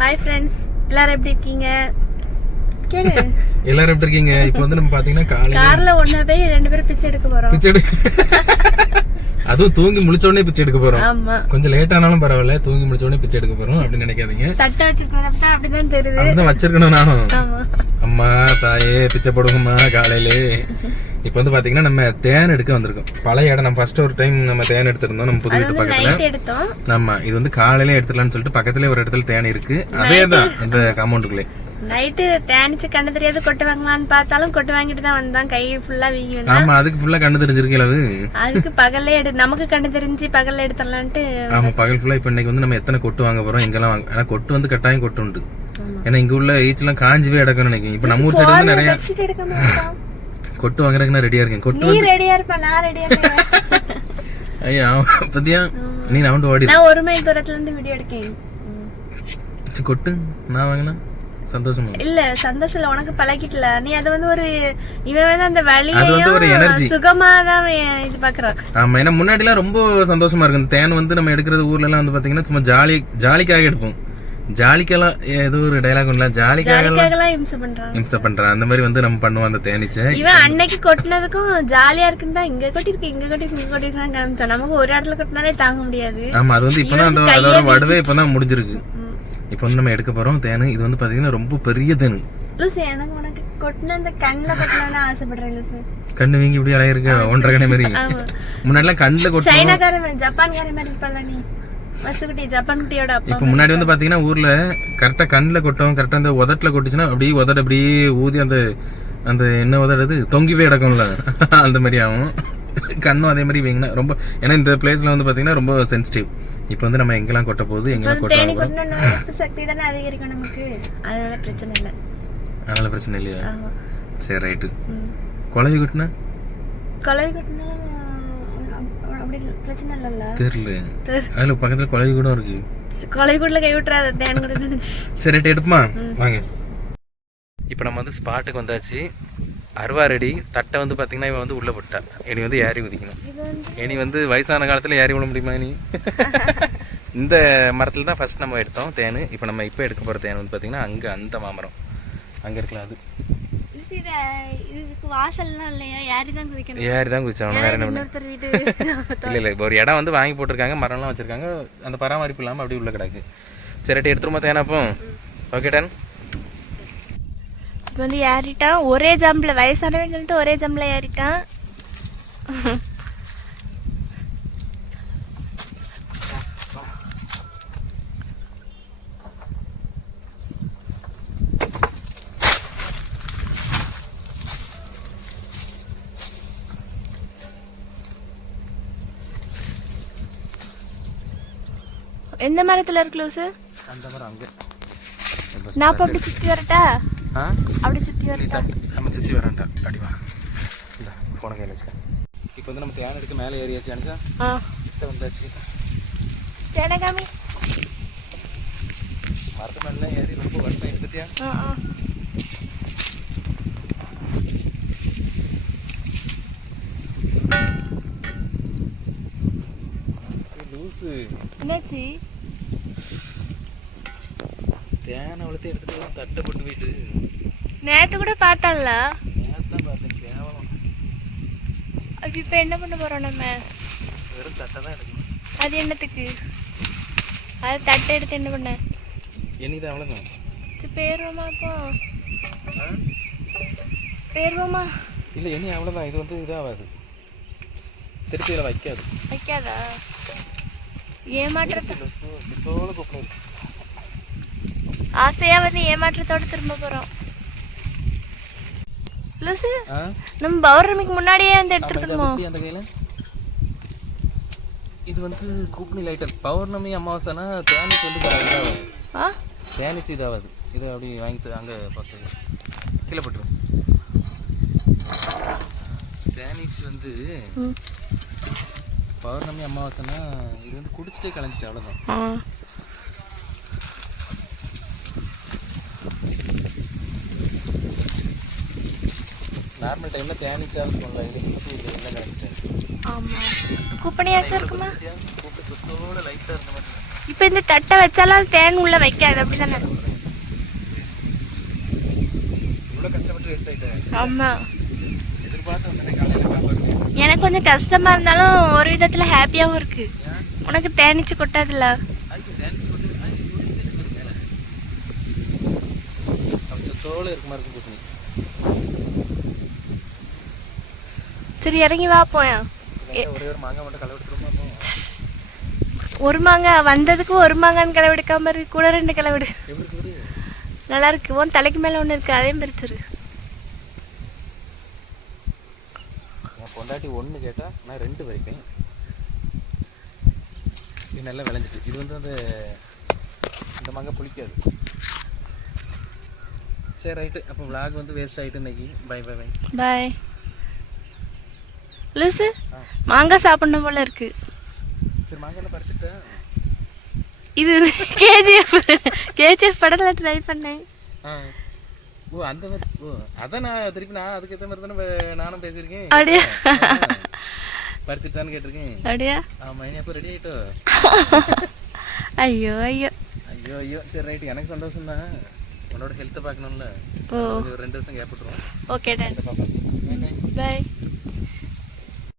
Hi friends எல்லாரும் எப்படி இருக்கீங்க? கேளு. எல்லாரும் எப்படி இருக்கீங்க? இப்போ வந்து நம்ம பாத்தீங்கன்னா காலையில கார்ல ஒண்ணா போய் ரெண்டு பேரும் பிச்சை எடுக்க போறோம். பிச்சை எடு அதுவும் தூங்கி முழிச்ச உடனே பிச்சை எடுக்க போறோம். கொஞ்சம் லேட் ஆனாலும் பரவாயில்ல. தூங்கி முடிச்ச உடனே பிச்சை எடுக்க போறோம் அப்படின்னு நினைக்காதீங்க. தட்டை வச்சிருக்கிறத அப்படிதான் தெரியுது. வச்சிருக்கணும் நானும். அம்மா தாயே பிச்சை போடுங்கம்மா காலையிலே. இப்போ வந்து பாத்தீங்கன்னா நம்ம தேன் எடுக்க வந்திருக்கோம். பழைய இடம் நம்ம ஃபர்ஸ்ட் ஒரு டைம் நம்ம தேன் எடுத்திருந்தோம் நம்ம புது வீட்டு பக்கத்துல. ஆமா இது வந்து காலையிலே எடுத்துடலாம்னு சொல்லிட்டு பக்கத்துல ஒரு இடத்துல தேன் இருக்கு. அதே தான் அந்த காம்பவுண்டுக்குள்ளே நைட்டு தேனிச்சு கண்ணு தெரியாது கொட்டு வாங்கலாம்னு பார்த்தாலும் கொட்டு வாங்கிட்டு தான் வந்தான் கை ஃபுல்லா வீங்கி ஆமா அதுக்கு ஃபுல்லா கண்ணு தெரிஞ்சிருக்கு அளவு அதுக்கு பகல்லே எடு நமக்கு கண்ணு தெரிஞ்சு பகல்ல எடுத்துடலான்ட்டு ஆமா பகல் ஃபுல்லா இப்ப இன்னைக்கு வந்து நம்ம எத்தனை கொட்டு வாங்க போறோம் எங்கெல்லாம் வாங்க ஆனா கொட்டு வந்து கட்டாயம் கொட்டு உண்டு. ஏன்னா இங்க உள்ள ஈச்செல்லாம் காஞ்சிவே அடக்கணும்னு நினைக்கிறேன். இப்ப நம்ம ஊர் சைடு வந்து நிறைய கொட்டு வாங்குறதுக்கு நான் ரெடியா இருக்கேன். கொட்டு நீ ரெடியா இருப்ப நான் ரெடியா ஐயா பத்தியா? நீ நவுண்டு ஓடி நான் ஒரு மைல் தூரத்துல இருந்து வீடியோ எடுக்கேன். சி, கொட்டு. நான் வாங்கினா? சந்தோஷமா? இல்ல சந்தோஷம் இல்ல உனக்கு பழகிட்டல. நீ அது வந்து ஒரு இவன் வந்து அந்த அது வந்து ஒரு energy. வழியையும் சுகமா தான் இது பாக்குறான். ஆமா ஏன்னா முன்னாடி எல்லாம் ரொம்ப சந்தோஷமா இருக்கும். தேன் வந்து நம்ம எடுக்கிறது ஊர்ல எல்லாம் வந்து பாத்தீங்கன்னா சும்மா ஜாலி ஜாலிக்காக எடுப்போம். ஜாலிக்கெல்லாம் ஏதோ ஒரு டைலாக் ஒண்ணுல ஜாலிக்காக எல்லாம் அதுக்காகலாம் இம்சை பண்றான் அந்த மாதிரி வந்து நம்ம பண்ணுவோம் அந்த தேனிச்சை. இவன் அன்னைக்கு கொட்டினதுக்கும் ஜாலியா இருக்குன்னு தான் இங்க கொட்டிருக்கு இங்க கொட்டிருக்கு இங்க கொட்டிருக்கான்னு காமிச்சான். நமக்கு ஒரு இடத்துல கொட்டினாலே தாங்க முடியாது. ஆமா அது வந்து இப்பதான் அந்த அதோட வடுவே இப்பதான் முடிஞ்சிருக்கு. இப்போ வந்து நம்ம எடுக்க போறோம் தேனு. இது வந்து பாத்தீங்கன்னா ரொம்ப பெரிய தேனு. லூசு எனக்கு உனக்கு கொட்டின அந்த கண்ணுல கொட்டினா ஆசைப்படுறேன் லூசு. கண்ணு வீங்கி இப்படி அலையிருக்கு ஒன்றரை கண்ணு மாதிரி. முன்னாடிலாம் கண்ணுல கொட்டும் சைனாக்காரன் ஜப்பான்காரன் மாதிரி நீ. மசுக்குட்டி ஜப்பான் குட்டியோட அப்பா இப்போ முன்னாடி வந்து பாத்தீங்கன்னா ஊர்ல கரெக்டா கண்ணுல கொட்டும் கரெக்டா அந்த உதட்டுல கொட்டுச்சுன்னா அப்படியே உதட அப்படியே ஊதி அந்த அந்த என்ன உதடுது தொங்கி போய் கிடக்கும்ல. அந்த மாதிரி ஆகும். கண்ணும் அதே மாதிரி வீங்கினா ரொம்ப ஏன்னா இந்த பிளேஸ்ல வந்து பாத்தீங்கன்னா ரொம்ப சென்சிட்டிவ் இப்போ வந்து நம்ம எங்கெல்லாம் கொட்ட போகுது எங்கெல்லாம் கொட்ட கொட்டினா சக்தி தானே அதிகரிக்கும் நமக்கு. அதனால பிரச்சனை இல்லை. அதனால பிரச்சனை இல்லையா? சரி ரைட்டு. குழவி கொட்டினா? கொலவி கொட்டினாலும் அப்படி இல்ல, பிரச்சனை இல்லைல்ல? தெரியல. அதுல பக்கத்துல குழவி கூட இருக்கு. கை விட்டுறாத தேன் கூட நினைச்சு. சரி ரைட் எடுப்புமா? வாங்க. இப்போ நம்ம வந்து ஸ்பாட்டுக்கு வந்தாச்சு. அருவாரடி தட்டை வந்து பார்த்தீங்கன்னா இவன் வந்து உள்ள போட்டா. இனி வந்து ஏறி குதிக்கணும். இனி வந்து வயசான காலத்தில் ஏறி விட முடியுமா நீ இந்த மரத்தில் தான் ஃபர்ஸ்ட் நம்ம எடுத்தோம் தேன். இப்போ நம்ம இப்போ எடுக்க போகிற தேன் வந்து பார்த்தீங்கன்னா அங்கே அந்த மாமரம். அங்கே இருக்கலாம் அது. லூசு, இது இதுக்கு வாசல்லாம் இல்லையா? யாரி தான் குதிக்கணும். ஏறி தான் குதிச்சாங்க வேற என்ன பண்ண இன்னொருத்தர் வீடு இல்லை இல்லை. இப்போ ஒரு இடம் வந்து வாங்கி போட்டிருக்காங்க மரம்லாம் வச்சுருக்காங்க. அந்த பராமரிப்பு இல்லாமல் அப்படியே உள்ள கிடக்கு. சரி ரைட் எடுத்துருமா தேன் அப்போ. ஓகே டன் இப்போ வந்து ஏறிட்டான். ஒரே ஜம்பில் வயசானவன் சொல்லிட்டு ஒரே ஜம்பில் ஏறிட்டான். எந்த மரத்தில் இருக்கு லூசு? அந்த மரம் அங்கே. நான் இப்போ அப்படி சுற்றி வரட்டா? ஆ? அப்படி நீ வரட்டா? நம்ம சுற்றி வரேன்டா அடி வா. இந்த போன கையில் வச்சுக்க. இப்போ வந்து நம்ம தேன் எடுக்க மேலே ஏறியாச்சு அனுசா கிட்ட வந்தாச்சு. தேனகாமி மரத்து மேலே ஏறி ரொம்ப வருஷம் எடுத்துட்டியா லூஸு என்னாச்சு? தேனை வளர்த்து தட்டை போட்டு போயிட்டு நேற்று கூட பார்த்தான்ல. நேரத்தான் பார்த்தேன் கேவலம். அப்ப இப்போ என்ன பண்ண போகிறோம் நம்ம? வெறும் தட்டை தான் எடுக்கணும். அது என்னத்துக்கு? அது தட்டை எடுத்து என்ன பண்ண? என்னைக்கு தான் அவ்வளோதான் இது பேருவோமா அப்போ? பேருவோமா? இல்லை இனி அவ்வளோதான் இது வந்து இதாகாது திருப்பி இதில் வைக்காது? வைக்காதா ஏமாற்றத்தை லூசு இதோட கூப்பிடு ஆசையா வந்து ஏமாற்றத்தோட திரும்ப போறோம். லூசு நம்ம பௌர்ணமிக்கு முன்னாடியே வந்து எடுத்துருக்கணுமோ? அந்த கையில். இது வந்து கூப்பணி லைட்டர் பௌர்ணமி அமாவாசைனா தேனிச்சு வந்து இதாகாது தேனிச்சு இதாகாது இதை அப்படி வாங்கிட்டு அங்கே பார்த்து கீழே போட்டுரு. தேனிச்சு வந்து. பௌர்ணமி அமாவாசைனா இது வந்து குடிச்சிட்டே கலைஞ்சிட்டு அவ்வளோதான் நார்மல் டைமில் தேனிச்சாலும் இருக்கும்ல இது குடிச்சு இது எல்லாம் கலைஞ்சிட்டேன் ஆமா. கூப்பணியாச்சும் இருக்குமா? கூப்பிட்டு சுத்தோட லைட்டாக இருந்த மாதிரி இப்போ இந்த தட்டை வச்சாலும் தேன் உள்ள வைக்காது அப்படிதானே? இவ்வளோ கஷ்டப்பட்டு வேஸ்ட் ஆயிட்டேன். ஆமா. எதிர்பார்த்து வந்தேன் காலையில் சாப்பாடு எனக்கு கொஞ்சம் கஷ்டமா இருந்தாலும் ஒரு விதத்துல ஹாப்பியாவும் இருக்கு. உனக்கு தேனிச்சு கொட்டாதுல்ல தோல் இருக்க மாதிரி இருக்கும் சரி இறங்கி வா போயா ஒரே மாங்காய் வந்ததுக்கு ஒரு மாங்கான்னு கிளவெடுக்காம இருக்கு கூட ரெண்டு கிளவெடு நல்லா இருக்கு. உன் தலைக்கு மேல ஒண்ணு இருக்கு அதையும் பிரிச்சிரு என் பொண்டாட்டி ஒன்று கேட்டால் நான் ரெண்டு வரைக்கும் இது நல்லா விளைஞ்சிட்டு இது வந்து அந்த இந்த மாங்காய் புளிக்காது. சரி ரைட்டு அப்போ vlog வந்து வேஸ்ட் ஆகிட்டு இன்னைக்கு. பை பை பை பாய் லூசு மாங்காய் சாப்பிடணும் போல இருக்கு. இது கேஜிஎஃப் கேஜிஎஃப் படத்துல ட்ரை பண்ணேன். ஓ அந்த மாதிரி ஓ அதான் நான் திருப்பி நான் அதுக்கு ஏற்ற மாதிரி தானே நானும் பேசியிருக்கேன். அப்படியா? பறிச்சுட்டான்னு கேட்டிருக்கேன். அப்படியா? ஆமாம் இனி அப்போ ரெடி ஆகிட்டோ ஐயோ ஐயோ. ஐயோ ஐயோ. சரி ரைட்டு எனக்கு சந்தோஷம் தான். உன்னோட ஹெல்த்தை பார்க்கணும்ல. ஓ. ரெண்டு வருஷம் கேப் விட்டுருவோம் ஓகே பாய்